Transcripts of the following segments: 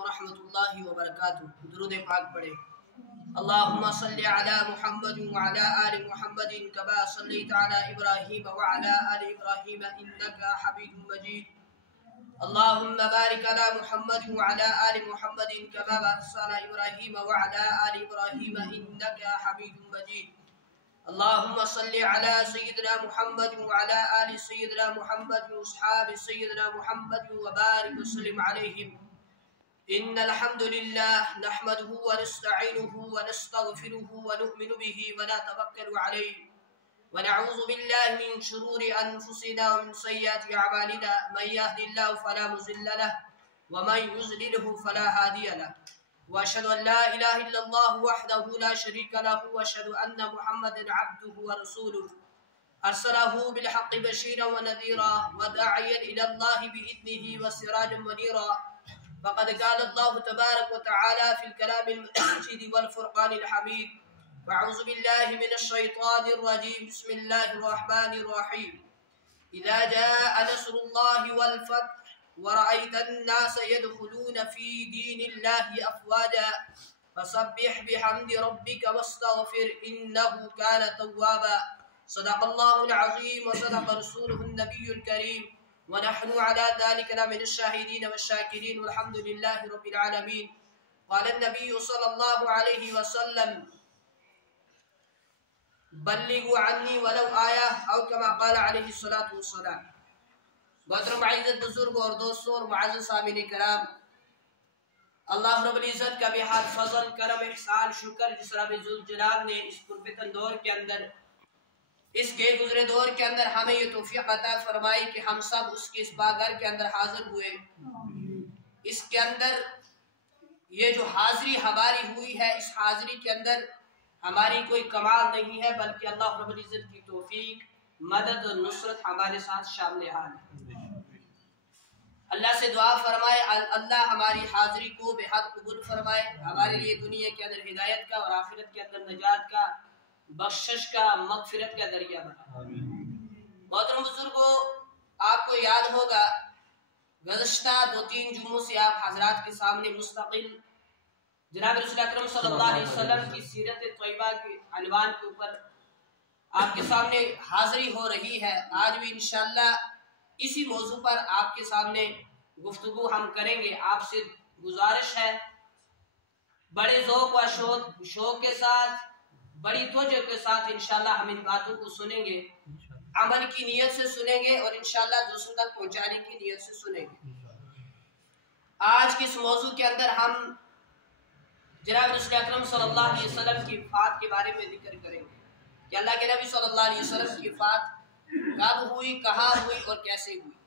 ورحمۃ اللہ وبرکاتہ۔ درود پاک پڑھیں۔ اللہم صلی علی محمد وعلی آل محمد کما صلیت علی ابراہیم وعلی آل ابراہیم انکا حمید مجید۔ اللہم بارک علی محمد وعلی آل محمد کما بارکت علی ابراہیم وعلی آل ابراہیم انکا حمید مجید۔ اللہم صلی علی سیدنا محمد وعلی آل سیدنا محمد واصحاب سیدنا محمد وبارک وسلم علیہم۔ ان الحمد للہ نحمده ونستعینه ونستغفره ونؤمن به ونتوکل علیہ ونعوذ باللہ من شرور انفسنا ومن سیئات اعمالنا من یهد اللہ فلا مضل له ومن یضلله فلا هادی له واشهد ان لا اله الا الله وحده لا شريك له واشهد ان محمدا عبده ورسوله ارسله بالحق بشيرا ونذيرا وداعيا الى الله باذنه وسراجا منيرا فقد قال الله تبارك وتعالى في الكلام المجيد والفرقان الحميد واعوذ بالله من الشيطان الرجيم بسم الله الرحمن الرحيم اذا جاء نصر الله والفتح ورأيت الناس يدخلون في دين الله أفواجا فسبح بحمد ربك واستغفر إنه كان توابا صدق الله العظيم وصدق رسوله النبي الكريم ونحن على ذلك من الشاهدين والشاكرين والحمد لله رب العالمين قال النبي صلى الله عليه وسلم بلغوا عني ولو آية أو كما قال عليه الصلاة والسلام۔ محترم عزت بزرگ اور دوستوں اور معزز سامعین کرام، اللہ رب العزت کا بے حد فضل کرم احسان شکر جس رب ذوالجلال نے اس پرفتن دور کے اندر، اس کے گزرے دور کے اندر ہمیں یہ توفیق عطا فرمائی کہ ہم سب اس کے اس باغر کے اندر حاضر ہوئے۔ اس کے اندر یہ جو حاضری ہماری ہوئی ہے، اس حاضری کے اندر ہماری کوئی کمال نہیں ہے بلکہ اللہ رب العزت کی توفیق، مدد اور نصرت ہمارے ساتھ شامل حال ہے۔ اللہ سے دعا فرمائے اللہ ہماری حاضری کو بے حد قبول فرمائے، ہمارے لیے دنیا کے اندر ہدایت کا اور آخرت کے اندر نجات کا، بخشش کا، مغفرت کا ذریعہ بنا۔ محترم بزرگوں، آپ کو یاد ہوگا گزشتہ 2-3 جمعوں سے آپ حضرات کے سامنے مستقل جناب رسول اکرم صلی اللہ علیہ وسلم کی سیرت طیبہ کے عنوان کے اوپر آپ کے سامنے حاضری ہو رہی ہے۔ آج بھی انشاءاللہ اسی موضوع پر آپ کے سامنے گفتگو ہم کریں گے۔ آپ سے گزارش ہے بڑے ذوق و شوق کے ساتھ، بڑی توجہ کے ساتھ انشاءاللہ ہم ان باتوں کو سنیں گے، عمل کی نیت سے سنیں گے اور انشاءاللہ دوسروں تک پہنچانے کی نیت سے سنیں گے۔ آج کے اس موضوع کے اندر ہم جناب رسول اکرم صلی اللہ علیہ وسلم کی وفات کے بارے میں ذکر کریں گے کہ اللہ کے نبی صلی اللہ علیہ وسلم کی وفات کب ہوئی، کہاں ہوئی اور کیسے ہوئی۔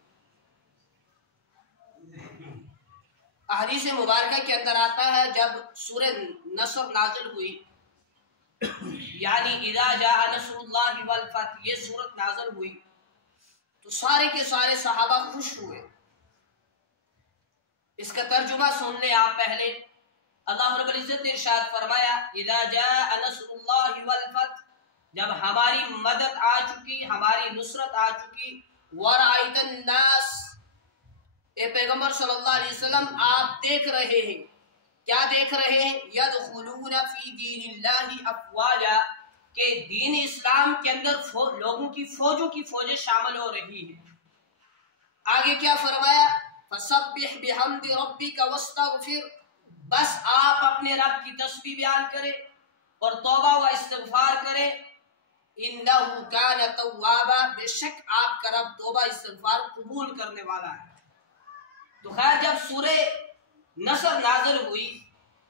احادیث مبارکہ کے اندر آتا ہے جب سورہ نصر نازل ہوئی، یعنی اذا جاء نصر اللہ والفتح، یہ سورت نازل ہوئی تو سارے کے سارے صحابہ خوش ہوئے۔ اس کا ترجمہ سن لیں آپ پہلے۔ اللہ رب العزت نے ارشاد فرمایا اذا جاء نصر اللہ والفتح، جب ہماری مدد آ چکی، ہماری نصرت آ چکی، وَرَأَيْتَ النَّاسِ، اے پیغمبر صلی اللہ علیہ وسلم آپ دیکھ رہے ہیں، کیا دیکھ رہے ہیں؟ يَدْخُلُونَ فِي دِينِ اللَّهِ أَفْوَاجًا، کہ دین اسلام کے اندر لوگوں کی فوجیں شامل ہو رہی ہیں۔ آگے کیا فرمایا؟ فَسَبِّحْ بِحَمْدِ رَبِّكَ وَاسْتَغْفِرْ، بس آپ اپنے رب کی تسبیح بیان کریں اور توبہ و استغفار کریں۔ انہ کان توابا، بے شک آپ کا رب توبہ استغفار قبول کرنے والا ہے۔ تو خیر جب سورہ نصر نازل ہوئی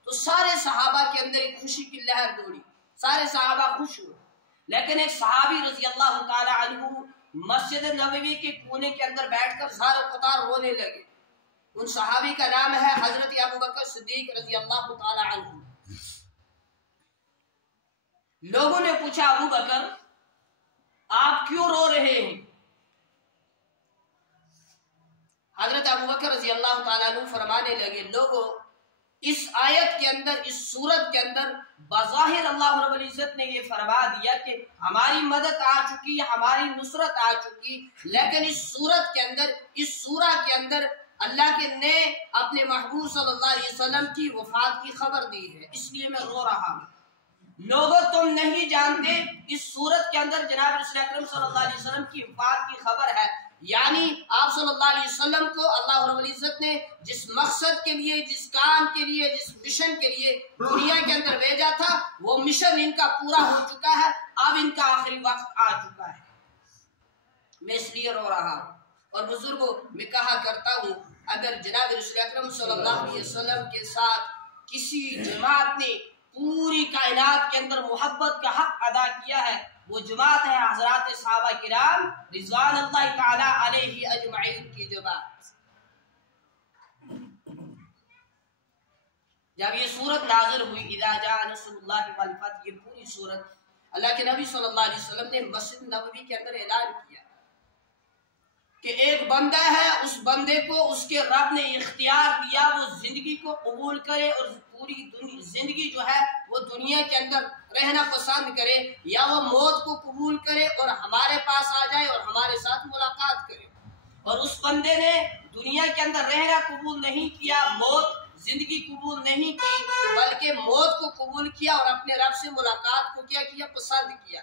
تو سارے صحابہ کے اندر ایک خوشی کی لہر دوڑی، سارے صحابہ خوش ہوئے، لیکن ایک صحابی رضی اللہ تعالی عنہ مسجد نبوی کے کونے کے اندر بیٹھ کر زار و قطار رونے لگے۔ ان صحابی کا نام ہے حضرت ابوبکر صدیق رضی اللہ تعالی عنہ۔ لوگوں نے پوچھا ابو بکر آپ کیوں رو رہے ہیں؟ حضرت ابوبکر رضی اللہ تعالیٰ عنہ فرمانے لگے لوگوں، اس آیت کے اندر، اس سورت کے اندر بظاہر اللہ رب العزت نے یہ فرما دیا کہ ہماری مدد آ چکی، ہماری نصرت آ چکی، لیکن اس سورت کے اندر، اس سورہ کے اندر اللہ کے نے اپنے محبوب صلی اللہ علیہ وسلم کی وفات کی خبر دی ہے، اس لیے میں رو رہا ہوں۔ لوگوں تم نہیں جانتے اس صورت کے اندر جناب رسول اکرم صلی اللہ علیہ وسلم کی وفات کی خبر ہے، یعنی آپ صلی اللہ علیہ وسلم کو اللہ رب العزت نے جس مقصد کے لیے، جس کام کے لیے، جس مشن کے لیے دنیا کے اندر بھیجا تھا، وہ مشن ان کا پورا ہو چکا ہے، اب ان کا آخری وقت آ چکا ہے۔ میں اس لیے رو رہا ہوں۔ اور بزرگوں میں کہا کرتا ہوں، اگر جناب رسول اکرم صلی اللہ علیہ وسلم کے ساتھ کسی جماعت نے پوری کائنات کے اندر محبت کا حق ادا کیا ہے، وہ جماعت ہے حضرات صحابہ کرام رضوان اللہ تعالی علیہ اجمعین کی جماعت۔ جب یہ سورت نازل ہوئی اذا جاء نصر اللہ والفتح، یہ پوری سورت اللہ کے نبی صلی اللہ علیہ وسلم نے مسجد نبوی کے اندر اعلان کیا کہ ایک بندہ ہے، اس بندے کو اس کے رب نے اختیار دیا، وہ زندگی کو قبول کرے اور پوری زندگی جو ہے وہ دنیا کے اندر رہنا پسند کرے، یا وہ موت کو قبول کرے اور ہمارے پاس آ جائے اور ہمارے ساتھ ملاقات کرے۔ اور اس بندے نے دنیا کے اندر رہنا قبول نہیں کیا، موت زندگی قبول نہیں کی، بلکہ موت کو قبول کیا اور اپنے رب سے ملاقات کو کیا پسند کیا۔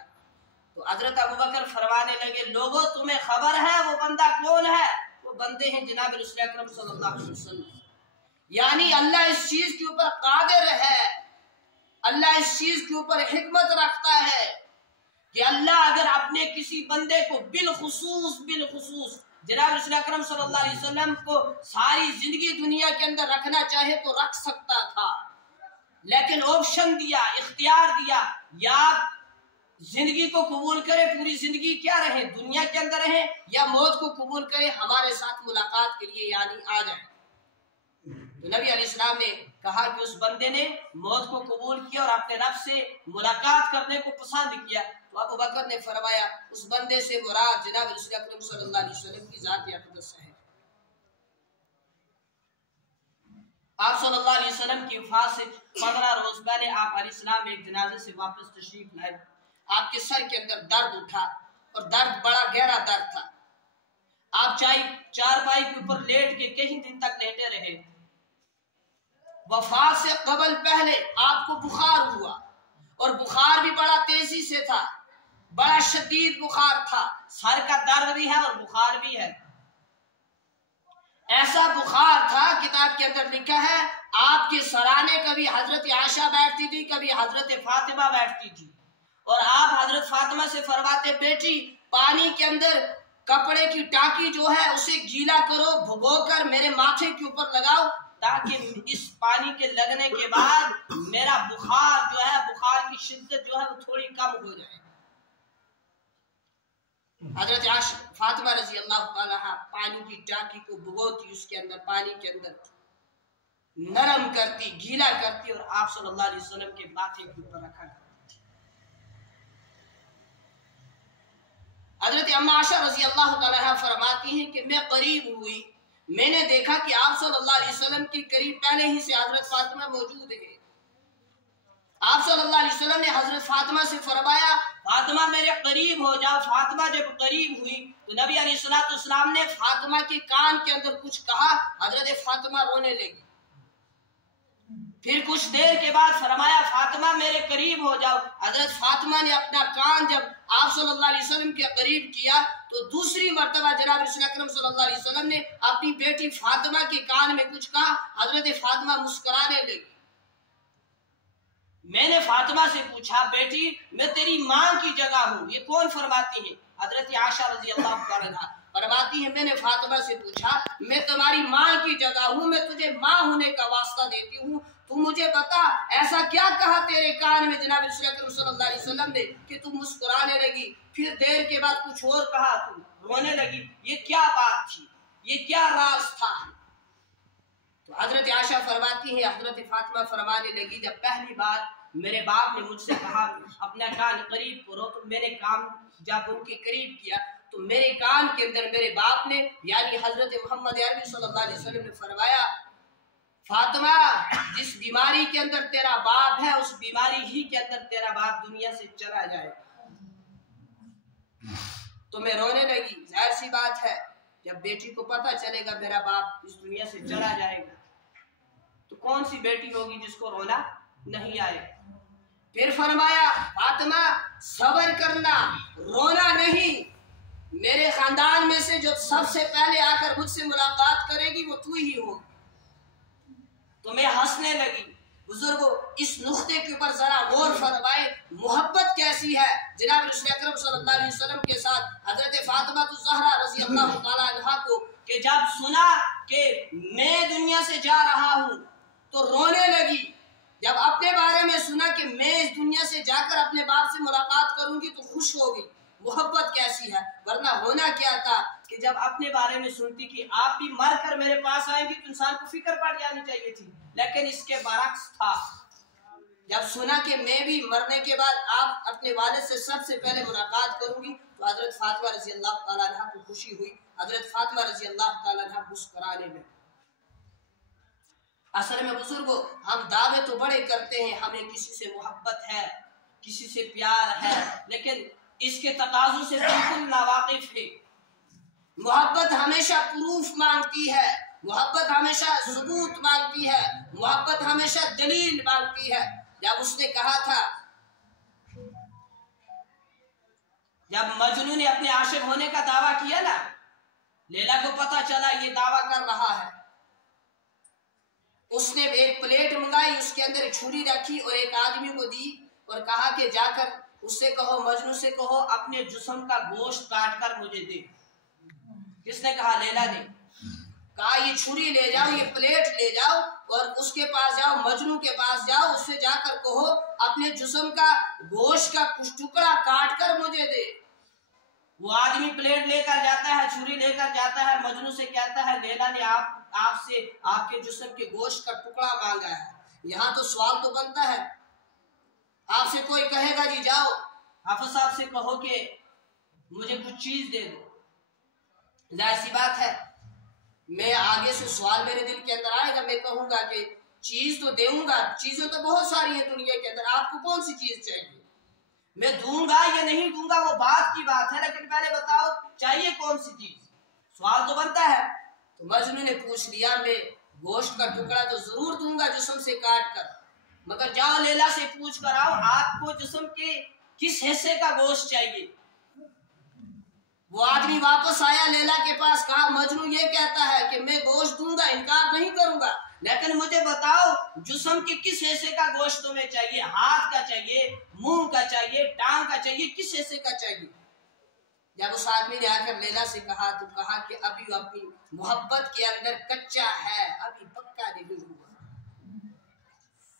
تو حضرت ابوبکر فرمانے لگے، لوگوں تمہیں خبر ہے وہ بندہ کون ہے؟ وہ بندے ہیں جناب رسول اکرم صلی اللہ علیہ وسلم۔ یعنی اللہ اس چیز کے اوپر قادر ہے، اللہ اس چیز کے اوپر حکمت رکھتا ہے کہ اللہ اگر اپنے کسی بندے کو بالخصوص جناب رسول اکرم صلی اللہ علیہ وسلم کو ساری زندگی دنیا کے اندر رکھنا چاہے تو رکھ سکتا تھا، لیکن آپشن دیا، اختیار دیا، یا زندگی کو قبول کرے، پوری زندگی کیا رہے دنیا کے اندر رہے، یا موت کو قبول کرے ہمارے ساتھ ملاقات کے لیے یعنی آ جائے۔ تو نبی علیہ السلام نے کہا کہ اس بندے نے موت کو قبول کیا اور اپنے رب سے ملاقات کرنے کو پسند کیا۔ تو ابو بکر نے فرمایا اس بندے سے مراد جناب رسول اکرم صلی اللہ علیہ وسلم کی ذات اقدس ہے۔ آپ صلی اللہ علیہ وسلم کی وفات سے 15 روز پہلے آپ علیہ السلام ایک جنازے سے واپس تشریف لائے۔ آپ کے سر کے اندر درد اٹھا اور درد بڑا گہرا درد تھا۔ آپ چارپائی کے اوپر لیٹ کے کئی دن تک لیٹے رہے۔ وفات سے قبل پہلے آپ کو بخار ہوا، اور بخار بھی بڑا تیزی سے تھا، بڑا شدید بخار تھا، سر کا درد بھی ہے اور بخار بھی ہے۔ ایسا بخار تھا، کتاب کے اندر لکھا ہے آپ کے سرانے کبھی حضرت عائشہ بیٹھتی تھی، کبھی حضرت فاطمہ بیٹھتی تھی، اور آپ حضرت فاطمہ سے فرماتے بیٹی پانی کے اندر کپڑے کی ٹاکی جو ہے اسے گیلا کرو، بھگو کر میرے ماتھے کے اوپر لگاؤ تاکہ اس پانی کے لگنے کے بعد میرا بخار جو ہے، بخار کی شدت جو ہے وہ تھوڑی کم ہو جائے۔ حضرت فاطمہ رضی اللہ تعالیٰ پانی کی ٹاکی کو بھگوتی، اس کے اندر پانی کے اندر نرم کرتی، گیلا کرتی، اور آپ صلی اللہ علیہ وسلم کے ماتھے کے اوپر رکھا کرتی۔ حضرت اما عائشہ رضی اللہ تعالیٰ فرماتی ہیں کہ میں قریب ہوئی، میں نے دیکھا کہ آپ صلی اللہ علیہ وسلم کے قریب پہلے ہی سے حضرت فاطمہ موجود ہے۔ آپ صلی اللہ علیہ وسلم نے حضرت فاطمہ سے فرمایا فاطمہ میرے قریب ہو جاؤ۔ فاطمہ جب قریب ہوئی تو نبی علیہ السلام نے فاطمہ کے کان کے اندر کچھ کہا، حضرت فاطمہ رونے لگی۔ پھر کچھ دیر کے بعد فرمایا فاطمہ میرے قریب ہو جاؤ۔ حضرت فاطمہ نے اپنا کان جب آپ صلی اللہ علیہ وسلم کے قریب کیا تو دوسری مرتبہ جناب رسول اکرم صلی اللہ علیہ وسلم نے اپنی بیٹی فاطمہ کے کان میں کچھ کہا، حضرت فاطمہ مسکرانے لگی۔ میں نے فاطمہ سے پوچھا بیٹی میں تیری ماں کی جگہ ہوں، یہ کون فرماتی ہے؟ حضرت عائشہ رضی اللہ عنہا فرماتی ہے میں نے فاطمہ سے پوچھا میں تمہاری ماں کی جگہ ہوں، میں تجھے ماں ہونے کا واسطہ دیتی ہوں، تو مجھے بتا ایسا کیا کہا تیرے کان میں جناب رسول اکرم صلی اللہ علیہ وسلم نے کہ تم مسکرانے لگی؟ پھر دیر کے بعد کچھ اور کہا، تم رونے لگی، یہ کیا بات تھی، یہ کیا راز تھا؟ تو حضرت عائشہ فرماتی ہے حضرت فاطمہ فرمانے لگی جب پہلی بار میرے باپ نے مجھ سے کہا اپنا کان قریب کرو تو میں نے کان جب ان کے قریب کیا تو میرے کان کے اندر میرے باپ نے یعنی حضرت محمد عربی صلی اللہ علیہ وسلم نے فرمایا فاطمہ جس بیماری کے اندر تیرا باپ ہے اس بیماری ہی کے اندر تیرا باپ دنیا سے چلا جائے۔ تو میں رونے لگی، ظاہر سی بات ہے جب بیٹی کو پتہ چلے گا میرا باپ اس دنیا سے چلا جائے گا تو کون سی بیٹی ہوگی جس کو رونا نہیں آئے؟ پھر فرمایا فاطمہ صبر کرنا، رونا نہیں، میرے خاندان میں سے جو سب سے پہلے آ کر مجھ سے ملاقات کرے گی وہ تو ہی ہوگی۔ تو میں ہنسنے لگی۔ بزرگوں اس نقطے کے اوپر ذرا غور فرمائے، محبت کیسی ہے جناب رسول اکرم صلی اللہ علیہ وسلم کے ساتھ حضرت فاطمہ الزہرا رضی اللہ تعالی عنہا کو، کہ جب سنا کہ میں دنیا سے جا رہا ہوں تو رونے لگی۔ جب اپنے بارے میں سنا کہ میں اس دنیا سے جا کر اپنے باپ سے ملاقات کروں گی تو خوش ہو گئی۔ محبت کیسی ہے، ورنہ ہونا کیا تھا کہ جب اپنے بارے میں سنتی کہ آپ بھی مر کر میرے پاس آئیں گی تو انسان کو فکر پڑ جانی چاہیے تھی، لیکن اس کے برعکس تھا۔ جب سنا کہ میں بھی مرنے کے بعد آپ اپنے والد سے سب سے پہلے ملاقات کروں گی تو حضرت فاطمہ رضی اللہ تعالیٰ عنہ کو خوشی ہوئی۔ حضرت فاطمہ رضی اللہ تعالیٰ عنہ مسکرانے میں۔ اصل میں بزرگوں ہم دعوے تو بڑے کرتے ہیں، ہمیں کسی سے محبت ہے، کسی سے پیار ہے، لیکن اس کے تقاضوں سے بالکل ناواقف ہے۔ محبت ہمیشہ پروف مانگتی ہے، محبت ہمیشہ ثبوت مانگتی ہے، محبت ہمیشہ دلیل مانگتی ہے۔ جب اس نے کہا تھا، جب مجنون نے اپنے عاشق ہونے کا دعویٰ کیا نا، لیلا کو پتہ چلا یہ دعویٰ کر رہا ہے، اس نے ایک پلیٹ منگائی، اس کے اندر چھری رکھی اور ایک آدمی کو دی اور کہا کہ جا کر اس سے کہو، مجنون سے کہو اپنے جسم کا گوشت کاٹ کر مجھے دے۔ کس نے کہا؟ لیلا نے کہا یہ چھری لے جاؤ، یہ پلیٹ لے جاؤ اور اس کے پاس جاؤ، مجنون کے پاس جاؤ، اس سے جا کر کہو اپنے جسم کا گوشت کا کچھ ٹکڑا کاٹ کر مجھے دے۔ وہ آدمی پلیٹ لے کر جاتا ہے، چھری لے کر جاتا ہے، مجنون سے کہتا ہے لیلا نے آپ سے آپ کے جسم کے گوشت کا ٹکڑا مانگا ہے۔ یہاں تو سوال تو بنتا ہے، آپ سے کوئی کہے گا جی جاؤ حافظ صاحب سے کہو کہ مجھے کچھ چیز دے دو، ظاہر سی بات ہے میں آگے سے سوال میرے دل کے اندر آئے گا، میں کہوں گا کہ چیز تو دوں گا، چیزیں تو بہت ساری ہیں دنیا کے اندر، آپ کو کون سی چیز چاہیے؟ میں دوں گا یا نہیں دوں گا وہ بات کی بات ہے، لیکن پہلے بتاؤ چاہیے کون سی چیز؟ سوال تو بنتا ہے۔ تو مجنون نے پوچھ لیا میں گوشت کا ٹکڑا تو ضرور دوں گا جسم سے کاٹ کر، مگر جاؤ لیلا سے پوچھ کر آؤ آپ کو جسم کے کس حصے کا گوشت چاہیے۔ وہ آدمی واپس آیا لیلا کے پاس، کہا مجنون یہ کہتا ہے کہ میں گوشت دوں گا، انکار نہیں کروں گا، لیکن مجھے بتاؤ جسم کے کس حصے کا گوشت تمہیں چاہیے؟ ہاتھ کا چاہیے، منہ کا چاہیے، ٹانگ کا چاہیے، کس حصے کا چاہیے؟ جب اس آدمی نے آ کر لیلا سے کہا تو کہا کہ ابھی اپنی محبت کے اندر کچا ہے، ابھی پکا نہیں ہوا،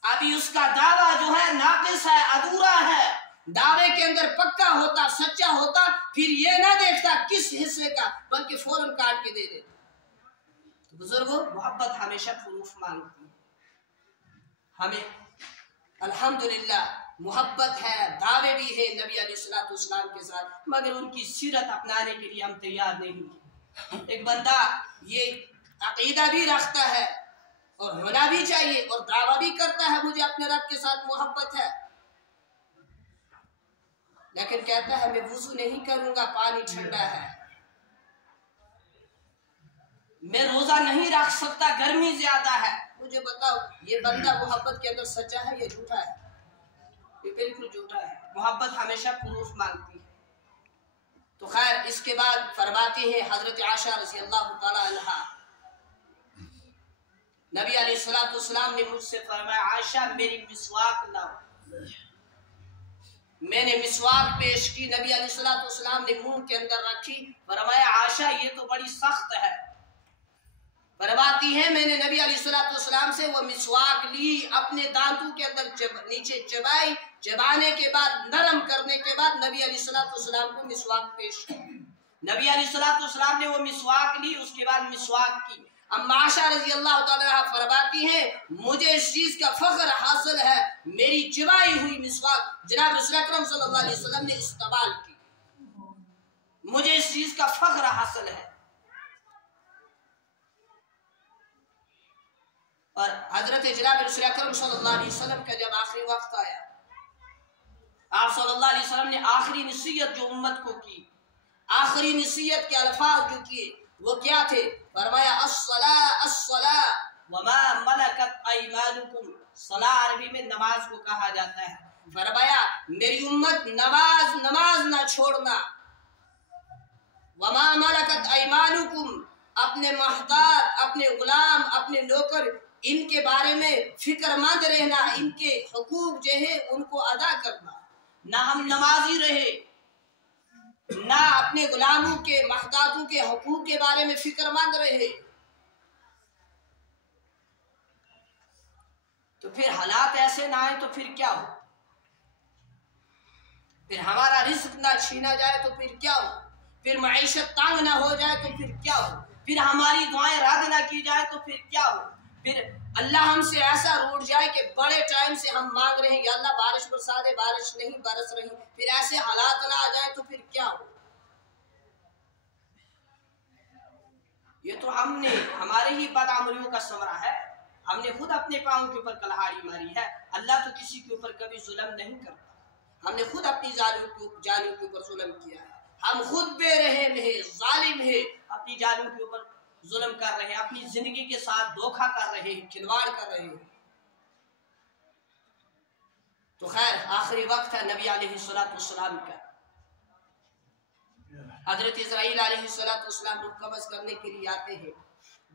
ابھی اس کا دعویٰ جو ہے ناقص ہے، ادھورا ہے۔ دعوے کے اندر پکا ہوتا، سچا ہوتا، پھر یہ نہ دیکھتا کس حصے کا، بلکہ فوراً کاٹ کے دے دیتا۔ بزرگوں محبت ہمیشہ پروف مانگتی ہے، ہمیں الحمدللہ محبت ہے، دعوے بھی ہے نبی علیہ السلام کے ساتھ، مگر ان کی سیرت اپنانے کے لیے ہم تیار نہیں۔ ایک بندہ یہ عقیدہ بھی رکھتا ہے اور ہونا بھی چاہیے اور دعویٰ بھی کرتا ہے مجھے اپنے رب کے ساتھ محبت ہے، لیکن کہتا ہے میں وضو نہیں کروں گا، پانی ٹھنڈا ہے، میں روزہ نہیں رکھ سکتا، گرمی زیادہ ہے۔ مجھے بتاؤ یہ بندہ محبت کے اندر سچا ہے یا جھوٹا ہے؟ یہ بالکل جھوٹا ہے۔ محبت ہمیشہ پروف مانگتی ہے۔ تو خیر اس کے بعد فرماتے ہیں حضرت عائشہ رضی اللہ تعالی عنہا، نبی علیہ السلام نے مجھ سے فرمایا عائشہ میری مسواک لاؤ۔ میں نے مسواک پیش کی، نبی علیہ السلام نے منہ کے اندر رکھی، فرمایا عائشہ یہ تو بڑی سخت ہے۔ فرماتی ہے میں نے نبی علیہ السلام سے وہ مسواک لی، اپنے دانتوں کے اندر نیچے چبائی، چبانے کے بعد نرم کرنے کے بعد نبی علیہ السلام کو مسواک پیش کی۔ نبی علیہ السلام نے وہ مسواک لی، اس کے بعد مسواک کی۔ اما عائشہ رضی اللہ تعالی عنہ فرماتی ہیں مجھے اس چیز کا فخر حاصل ہے، میری چبائی ہوئی مسواک جناب رسول اکرم صلی اللہ علیہ وسلم نے استعمال کی، مجھے اس چیز کا فخر حاصل ہے۔ اور حضرت جناب رسول اکرم صلی اللہ علیہ وسلم کا جب آخری وقت آیا، آپ صلی اللہ علیہ وسلم نے آخری نصیحت جو امت کو کی، آخری نصیحت کے الفاظ جو کیے، वो क्या थे? फरमाया अस्सला अस्सला वमा मलकत अयमानुकुम। सला अरबी में नमाज को कहा जाता है। फरमाया मेरी उम्मत नमाज नमाज ना छोड़ना। वमा मलकत अयमानुकुम, अपने महताज, अपने गुलाम, अपने नौकर, इनके बारे में फिक्रमंद रहना, इनके हुकूक जो है उनको अदा करना। ना हम नमाजी रहे, ना अपने गुलामों के महताजों के हुकूक के बारे में फिक्रमंद रहे, तो फिर हालात ऐसे ना आए तो फिर क्या हो? फिर हमारा रिस्क ना छीना जाए तो फिर क्या हो? फिर मईशत तंग ना हो जाए तो फिर क्या हो? फिर हमारी दुआएं रद्द ना की जाए तो फिर क्या हो? फिर अल्लाह हमसे ऐसा रूठ जाए कि बड़े टाइम से हम मांग रहे हैं या अल्लाह बारिश बरसा दे, बारिश नहीं बरस रही, फिर ऐसे हालात ना आ जाए तो फिर क्या हो? ये तो हमने हमारे ही बदअमलियों का समरा है। हमने खुद अपने पाँव के ऊपर कलहाड़ी मारी है। अल्लाह तो किसी के ऊपर कभी जुल्म नहीं करता। हमने खुद अपनी जानियों के ऊपर जुल्म किया है। हम खुद बेरहम है, जालिम है, अपनी जानियों के ऊपर जुल्म कर रहे हैं, अपनी जिंदगी के साथ धोखा कर रहे हैं, खिलवाड़ कर रहे हैं। तो खैर आखिरी वक्त है नबी अलैहिस्सलाम का। हजरत इस्राईल अलैहिस्सलाम रुख कब्ज़ करने के लिए आते हैं,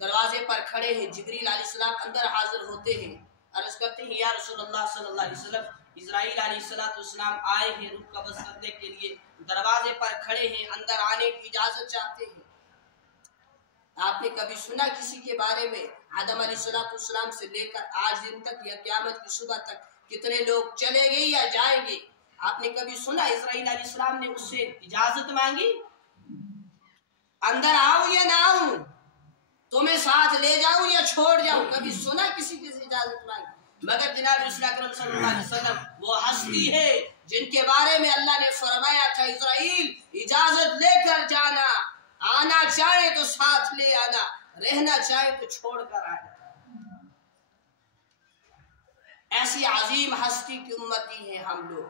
दरवाजे पर खड़े हैं। जिब्रील अलैहिस्सलाम अंदर हाजिर होते हैं, अर्ज करते हैं या रसूलुल्लाह सल्लल्लाहु अलैहि वसल्लम, इस्राईल अलैहिस्सलाम आए हैं रुख कब्ज़ करने के लिए, दरवाजे पर खड़े हैं, अंदर आने की इजाजत चाहते हैं। आपने कभी सुना किसी के बारे में आदम अलैहिस्सलाम से लेकर आज दिन तक या क़यामत की सुबह तक कितने लोग चले गए या जाएंगे? आपने कभी सुना इस्राईल अलैहिस्सलाम ने उससे इजाजत मांगी, अंदर आओ या ना आऊं, तुम्हें साथ ले जाऊं या छोड़ जाऊं? कभी सुना किसी की इजाजत मांगी? मगर जनाब रसूल सल्लल्लाहु अलैहि वसल्लम वो हस्ती है जिनके बारे में अल्लाह ने फरमाया था, इस्राईल इजाजत लेकर जाना, आना चाहे तो साथ ले आना, रहना चाहे तो छोड़ कर आना। ऐसी अजीम हस्ती की उम्मती है हम लोग।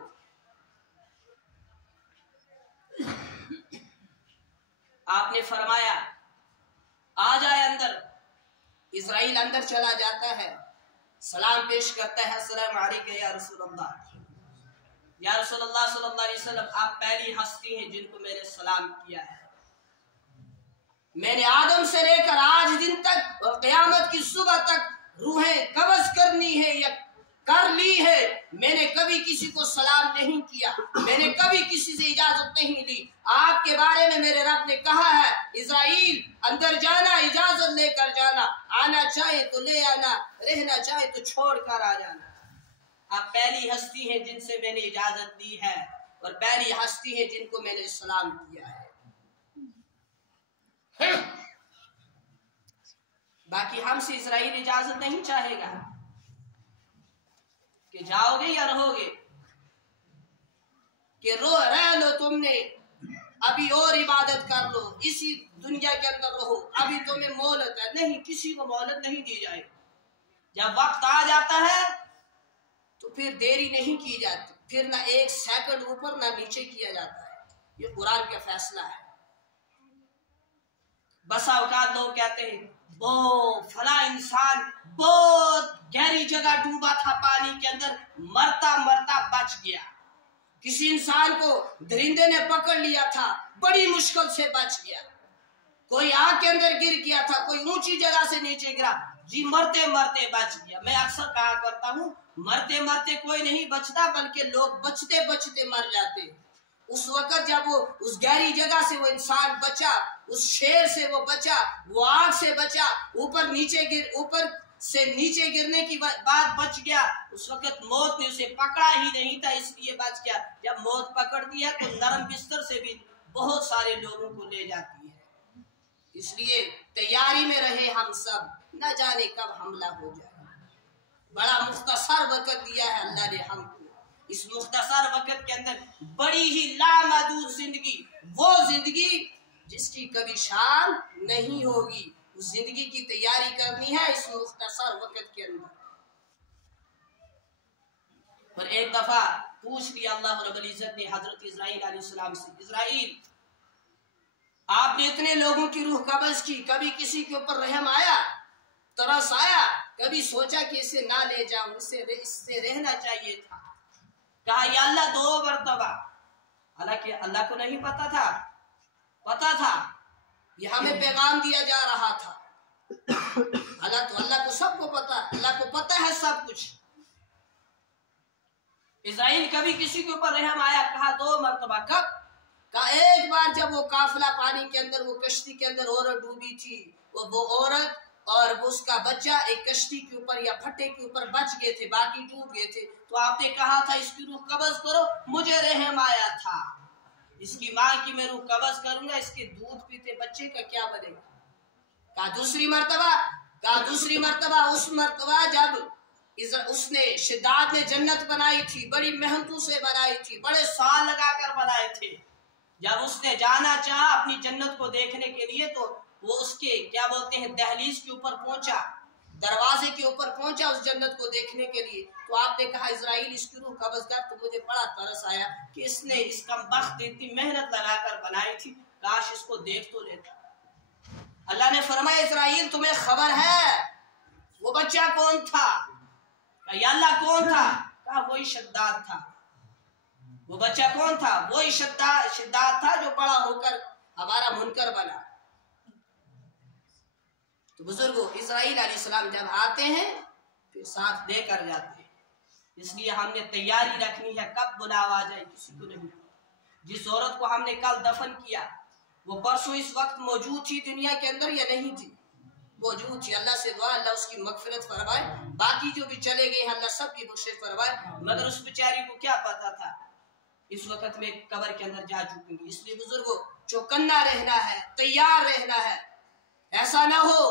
आपने फरमाया आ जाए अंदर। इस्राईल अंदर चला जाता है, सलाम पेश करता है, अस्सलाम अलैकुम या रसूलल्लाह, या रसूलल्लाह सल्लल्लाहु अलैहि वसल्लम, आप पहली हस्ती हैं जिनको मैंने सलाम किया है। मैंने आदम से लेकर आज दिन तक और क़यामत की सुबह तक रूहें कब्ज़ करनी है या कर ली है, मैंने कभी किसी को सलाम नहीं किया, मैंने कभी किसी से इजाजत नहीं ली। आपके बारे में मेरे रब ने कहा है, इस्राईल अंदर जाना, इजाजत लेकर जाना, आना चाहे तो ले आना, रहना चाहे तो छोड़ कर आ जाना। आप पहली हस्ती हैं जिनसे मैंने इजाजत दी है और पहली हस्ती है जिनको मैंने सलाम किया है। बाकी हमसे इस्राईल इजाजत नहीं चाहेगा कि जाओगे या रहोगे, कि रह लो तुमने, अभी और इबादत कर लो, इसी दुनिया के अंदर रहो, अभी तुम्हें मोहलत है। नहीं, किसी को मोहलत नहीं दी जाए। जब वक्त आ जाता है तो फिर देरी नहीं की जाती, फिर ना एक सेकंड ऊपर ना नीचे किया जाता है। ये कुरान का फैसला है। बसा औकात लोग कहते हैं वो फला इंसान बहुत गहरी जगह डूबा था पानी के अंदर, मरता मरता बच गया। किसी इंसान को दरिंदे ने पकड़ लिया था, बड़ी मुश्किल से बच गया। कोई आग के अंदर गिर गया था, कोई ऊंची जगह से नीचे गिरा, जी मरते मरते बच गया। मैं अक्सर कहा करता हूँ, मरते मरते कोई नहीं बचता, बल्कि लोग बचते बचते मर जाते हैं। उस वक्त जब वो उस गहरी जगह से वो इंसान बचा, उस शेर से वो बचा, वो आग से बचा, ऊपर से नीचे गिरने की बाद बच गया, उस वक्त मौत ने उसे पकड़ा ही नहीं था, इसलिए बच गया। जब मौत पकड़ती है तो नरम बिस्तर से भी बहुत सारे लोगों को ले जाती है। इसलिए तैयारी में रहे हम सब, न जाने कब हमला हो जाए। बड़ा मुख्तसर वक्त दिया है अल्लाह ने हमको। इस मुख्तसर वक्त के अंदर बड़ी ही लामहदूद जिंदगी, वो जिंदगी जिसकी कभी शाम नहीं होगी, उस जिंदगी की तैयारी करनी है इस मुख्तसर वक्त के अंदर। और एक दफा पूछ लिया अल्लाह रब्बुल इज्जत ने हजरत इस्राईल अलैहिस्सलाम से, इस्राईल आपने इतने लोगों की रूह कब्ज की, कभी किसी के ऊपर रहम आया, तरस आया, कभी सोचा कि इसे ना ले जाऊं, इससे रहना चाहिए था? कहा या अल्लाह 2 मरतबा। हालांकि अल्लाह को नहीं पता था, पता था ये हमें पैगाम दिया जा रहा था। अल्लाह को सबको पता, अल्लाह को पता है सब कुछ। इस्राइल कभी किसी के ऊपर रहम आया? कहा 2 मरतबा। कब? कहा एक बार जब वो काफिला पानी के अंदर, वो कश्ती के अंदर औरत डूबी थी, वो औरत और उसका बच्चा एक कश्ती के ऊपर या फट्टे के ऊपर बच गए थे, बाकी डूब गए थे। तो आपने कहा था इसकी रूह कब्ज करो, मुझे रहम आया था, इसकी माँ की मैं रूह कब्ज करूंगा, इसके दूध पीते बच्चे का क्या बनेगा? कहा दूसरी मर्तबा। कहा दूसरी मर्तबा उस मर्तबा जब उसने शिद्दात ने जन्नत बनाई थी, बड़ी मेहनतों से बनाई थी, बड़े साल लगाकर बनाए थे। जब उसने जाना चाहा अपनी जन्नत को देखने के लिए, तो वो उसके क्या बोलते हैं दहलीज के ऊपर पहुंचा, दरवाजे के ऊपर पहुंचा उस जन्नत को देखने के लिए। तो आपने कहा इजराइल इसकी रूह कब्ज कर। तो मुझे बड़ा तरस आया कि इसने इसका बख्त इतनी मेहनत लगाकर बनाई थी, काश इसको देख तो लेता। अल्लाह ने फरमाया इजराइल तुम्हें खबर है वो बच्चा कौन था? या अल्लाह कौन था? कहा वही शद्दाद था। वो बच्चा कौन था? वही शद्दाद था जो बड़ा होकर हमारा मुनकर बना। तो बुजुर्गों, इस्राइल अलैहिस्सलाम जब आते हैं फिर साथ लेकर जाते हैं, इसलिए हमने तैयारी रखनी है, कब बुलावा जाए किसी को नहीं। जिस औरत को हमने कल दफन किया वो परसों इस वक्त मौजूद थी दुनिया के अंदर या नहीं थी? मौजूद थी। अल्लाह से दुआ अल्लाह उसकी मगफिरत फरमाए, बाकी जो भी चले गए हैं अल्लाह सबकी बख्शिश फरमाए। मगर उस बेचारी को क्या पता था इस वक्त में कब्र के अंदर जा चुकेंगी। इसलिए बुजुर्गों, चौकन्ना रहना है, तैयार रहना है। ऐसा ना हो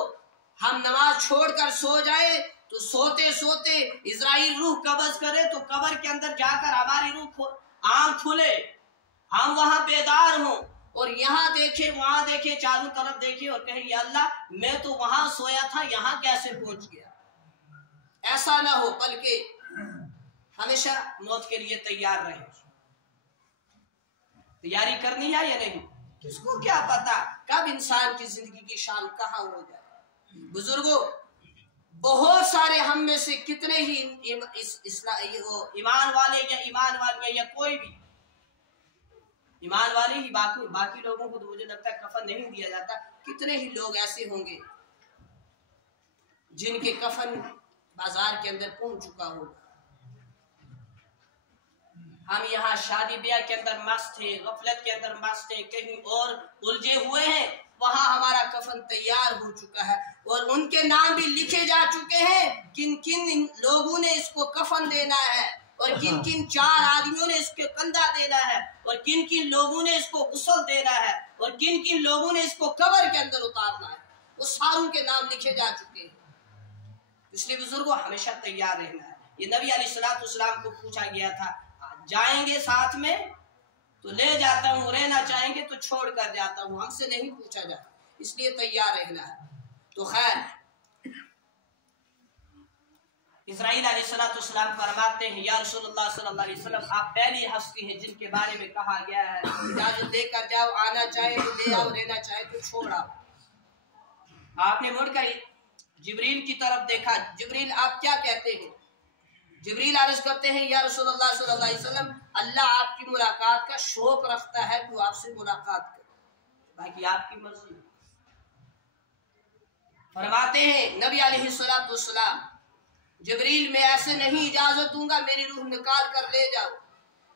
हम नमाज छोड़कर सो जाए तो सोते सोते इजराइल रूह कब्ज करे तो कब्र के अंदर जाकर हमारी रूह आंख खुले, हम वहां बेदार हों और यहाँ देखे वहां देखे, चारों तरफ देखे और कहे या अल्लाह मैं तो वहां सोया था, यहाँ कैसे पहुंच गया? ऐसा ना हो, बल्कि हमेशा मौत के लिए तैयार रहे। तैयारी करनी है या नहीं? किसको क्या पता कब इंसान की जिंदगी की शाम कहाँ हो जाए। बुजुर्गों, बहुत सारे हम में से कितने ही ईमान वाले या ईमान वाले या कोई भी ईमान वाले ही, बाकी लोगों को तो मुझे लगता है कफन नहीं दिया जाता। कितने ही लोग ऐसे होंगे जिनके कफन बाजार के अंदर पहुंच चुका होगा। हम यहाँ शादी ब्याह के अंदर मस्त है, गफलत के अंदर मस्त है, कहीं और उलझे हुए हैं, वहां हमारा कफन तैयार हो चुका है और उनके नाम भी लिखे जा चुके हैं, किन किन लोगों ने इसको कफन देना है और किन किन 4 आदमियों ने इसके कंधा देना है और किन किन लोगों ने इसको गुस्ल देना है और किन किन लोगों ने इसको कब्र के अंदर उतारना है। वो सारों के नाम लिखे जा चुके हैं। इसलिए बुजुर्गों, हमेशा तैयार रहना है। ये नबी अलैहिस्सलाम को पूछा गया था, जाएंगे साथ में तो ले जाता हूँ, रहना चाहेंगे तो छोड़ कर जाता हूँ, हमसे नहीं पूछा जाता, इसलिए तैयार रहना है। तो खैर, इस्राइल अलैहिस्सलाम फरमाते हैं या रसूलुल्लाह सल्लल्लाहु अलैहि वसल्लम, आप पहली हस्ती हैं जिनके बारे में कहा गया है इजाजत लेकर जाओ, आना चाहे तो ले आओ, रहना चाहे तो छोड़ आओ। आपने मुड़कर जिब्रील की तरफ देखा, जिब्रील आप क्या कहते हैं? जिब्रील अर्ज करते हैं या रसूलुल्लाह सल्लल्लाहु अलैहि वसल्लम, अल्लाह आपकी मुलाकात का शौक रखता है तो आपसे मुलाकात करे, बाकी आपकी मर्जी। फरमाते हैं नबी अलैहिस्सलाम, जिब्रील मैं ऐसे नहीं इजाजत दूंगा, मेरी रूह निकाल कर ले जाओ,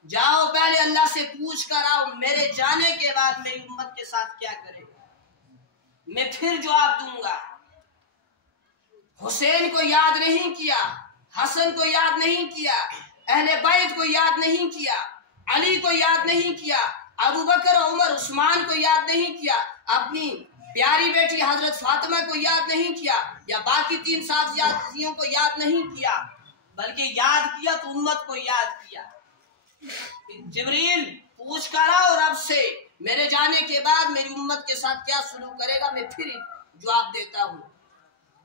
जाओ पहले अल्लाह से पूछ कर आओ मेरे जाने के बाद मेरी उम्मत के साथ क्या करेगा, मैं फिर जवाब दूंगा। हुसैन को याद नहीं किया, हसन को याद नहीं किया, अहले बैत को याद नहीं किया, अली को याद नहीं किया, अबू बकर, उमर, उस्मान को याद नहीं किया, अपनी प्यारी बेटी हजरत फातिमा को याद नहीं किया, या बाकी 3 साहबियों को याद नहीं किया, बल्कि याद किया तो उम्मत को याद किया। जिब्रील पूछ कर आओ रब से मेरे जाने के बाद मेरी उम्मत के साथ क्या सलूक करेगा, मैं फिर जवाब देता हूँ।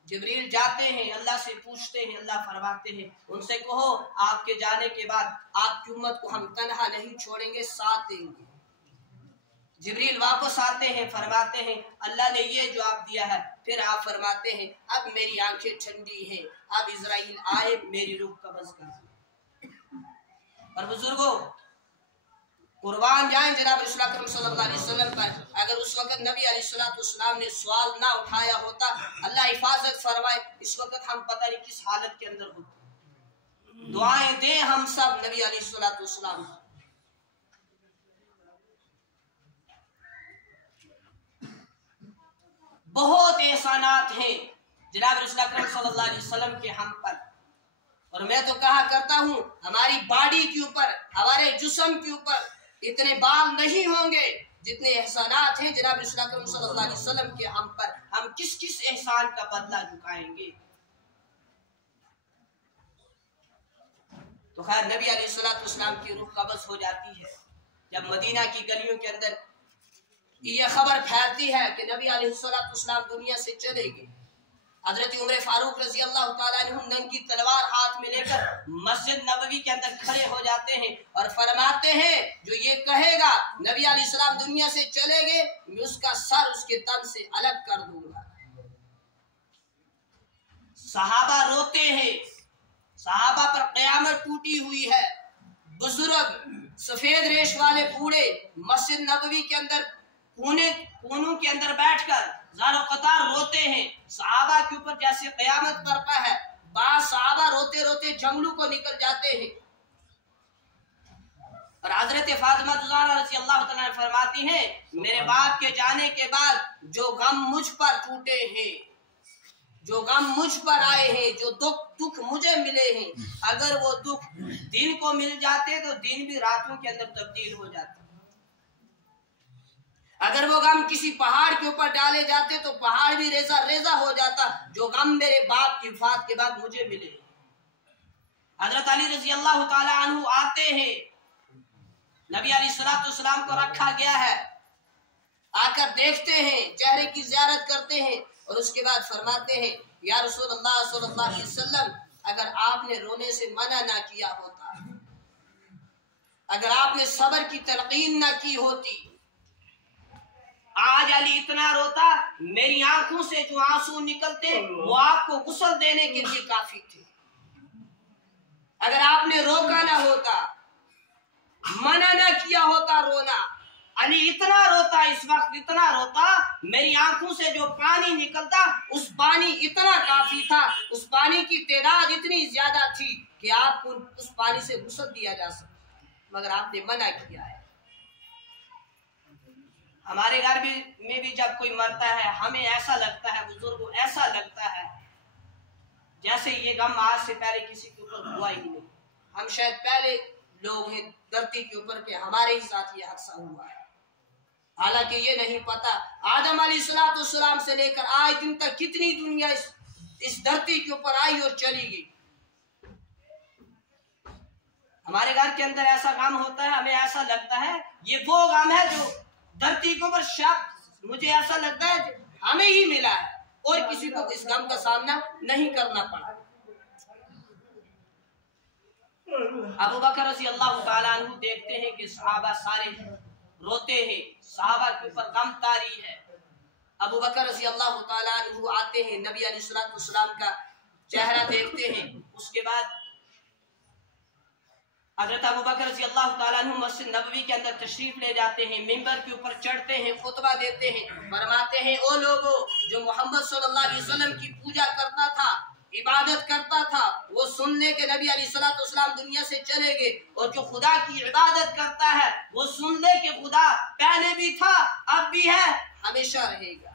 जिब्रील जाते हैं, अल्लाह से पूछते हैं, अल्लाह फरमाते हैं उनसे कहो आपके जाने के बाद आपकी उम्मत को हम तन्हा नहीं छोड़ेंगे, साथ देंगे। जिब्रील वापस आते हैं, फरमाते हैं अल्लाह ने ये जवाब दिया है। फिर आप फरमाते हैं अब मेरी आंखें ठंडी हैं, अब इजराइल आए मेरी रूह कब्ज कर। और बुजुर्गों कुर्बान जाएं जनाब रसूल अकरम सल्लल्लाहु अलैहि वसल्लम पर। अगर उस वक्त नबी अलैहिस्सलाम ने सवाल ना उठाया होता, अल्लाह हिफाजत फरमाए, इस वक्त हम पता नहीं किस हालत के अंदर होते। दुआएं दें हम सब नबी अलैहिस्सलाम। बहुत एहसानात हैं जनाब रसूल अकरम सल्लल्लाहु अलैहि वसल्लम के हम पर। और मैं तो कहा करता हूँ हमारी बॉडी के ऊपर, हमारे जिस्म के ऊपर इतने बाल नहीं होंगे जितने एहसानात हैं जनाब रसूल अकरम सल्लल्लाहु अलैहि वसल्लम के हम पर। हम किस किस एहसान का बदला चुकाएंगे। तो खैर नबी अलैहिस्सलाम की रूह कब्ज हो जाती है जब मदीना की गलियों के अंदर ये खबर फैलती है कि नबी अलैहिस्सलाम दुनिया से चले गए। हजरत उमर फारूक रजी अल्लाह ताला अन्हु नंगी तलवार हाथ में लेकर मस्जिद नबवी के अंदर खड़े हो जाते हैं और फरमाते हैं जो ये कहेगा नबी अलैहिस्सलाम दुनिया से चले गए, मैं उसका सर उसके तन से अलग कर दूंगा। सहाबा रोते हैं, सहाबा पर क़यामत टूटी हुई है। बुजुर्ग सफेद रेश वाले बूढ़े मस्जिद नबवी के अंदर कोनों के अंदर बैठकर ज़ारो कतार रोते हैं। सहाबा के ऊपर जैसे क़यामत बरपा है। बाद सहाबा रोते रोते जंगलों को निकल जाते हैं। और हजरत फातिमा ज़हरा रज़ी अल्लाह तआला फरमाती हैं मेरे बाप के जाने के बाद जो गम मुझ पर टूटे हैं, जो गम मुझ पर आए हैं, जो दुख मुझे मिले हैं, अगर वो दुख दिन को मिल जाते तो दिन भी रातों के अंदर तब्दील हो जाता। अगर वो गम किसी पहाड़ के ऊपर डाले जाते तो पहाड़ भी रेजा रेजा हो जाता। जो गम मेरे बाप की वफात के बाद मुझे मिले। हजरत अली रजी अल्लाह ताला अन्हु आते हैं, नबी अलैहिस्सलाम को रखा गया है, आकर देखते हैं, चेहरे की ज़ियारत करते हैं और उसके बाद फरमाते हैं या रसूलल्लाह सल्लल्लाहु अलैहि वसल्लम अगर आपने रोने से मना ना किया होता, अगर आपने सब्र की तलकीन ना की होती, आज अली इतना रोता मेरी आंखों से जो आंसू निकलते वो आपको गुस्ल देने के लिए काफी थे। अगर आपने रोका ना होता, मना ना किया होता रोना, अली इतना रोता, इस वक्त इतना रोता मेरी आंखों से जो पानी निकलता उस पानी इतना काफी था, उस पानी की तादाद इतनी ज्यादा थी कि आपको उस पानी से गुस्ल दिया जा सकता, मगर आपने मना किया है। हमारे घर में भी जब कोई मरता है हमें ऐसा लगता है, बुजुर्गों ऐसा लगता है जैसे ये गम आज से पहले किसी के ऊपर हुआ ही नहीं। हम शायद पहले लोग हैं धरती के ऊपर के हमारे ही साथ ये हादसा हुआ है। हालांकि ये नहीं पता आदम अलैहिस्सलाम से लेकर आज दिन तक कितनी दुनिया इस धरती के ऊपर आई और चली गई। हमारे घर के अंदर ऐसा गम होता है, हमें ऐसा लगता है ये वो गम है जो धरती के ऊपर शब्द मुझे ऐसा लगता है हमें ही मिला है और किसी को इस गम का सामना नहीं करना पड़ा। अबू बकर रज़ी अल्लाह ताला अन्हु देखते हैं कि सहाबा सारे रोते हैं, सहाबा के ऊपर गम तारी है। अबू बकर रज़ी अल्लाह ताला अन्हु आते हैं, नबी अलैहिस्सलाम का चेहरा देखते हैं। उसके बाद हज़रत अबू बकर रज़ी अल्लाह ताला अन्हु मस्जिद नबवी के अंदर तशरीफ ले जाते हैं, मिंबर के ऊपर चढ़ते हैं, खुतबा देते हैं, फरमाते हैं ओ लोगों जो मोहम्मद सल्लल्लाहु अलैहि वसल्लम की पूजा करता था, इबादत करता था, वो सुनने के नबी अलैहिस्सलाम दुनिया से चले गए, और जो खुदा की इबादत करता है वो सुनने के खुदा पहले भी था, अब भी है, हमेशा रहेगा।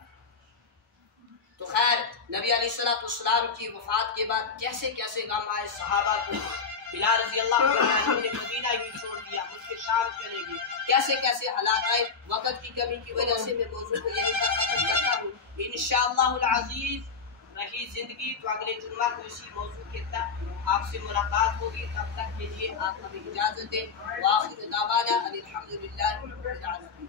तो खैर नबी अलैहिस्सलाम की वफात के बाद कैसे कैसे गम आए सहाबा को। बिलाल रज़ी अल्लाह अन्हु ने मदीना ही छोड़ दिया, उसके शाम चले गए, कैसे कैसे हालात आए। वक्त की कमी की वजह से मैं मौजू को यहीं पर खत्म करता हूँ। इंशाअल्लाहुल अज़ीज़ रही जिंदगी तो अगले जुम्मा को इसी मौजू के तहत आपसे मुलाकात होगी। तब तक के लिए आप हमें इजाजत दें। व आखिर दावाना अनिल हम्दुलिल्लाहि रब्बिल आलमीन।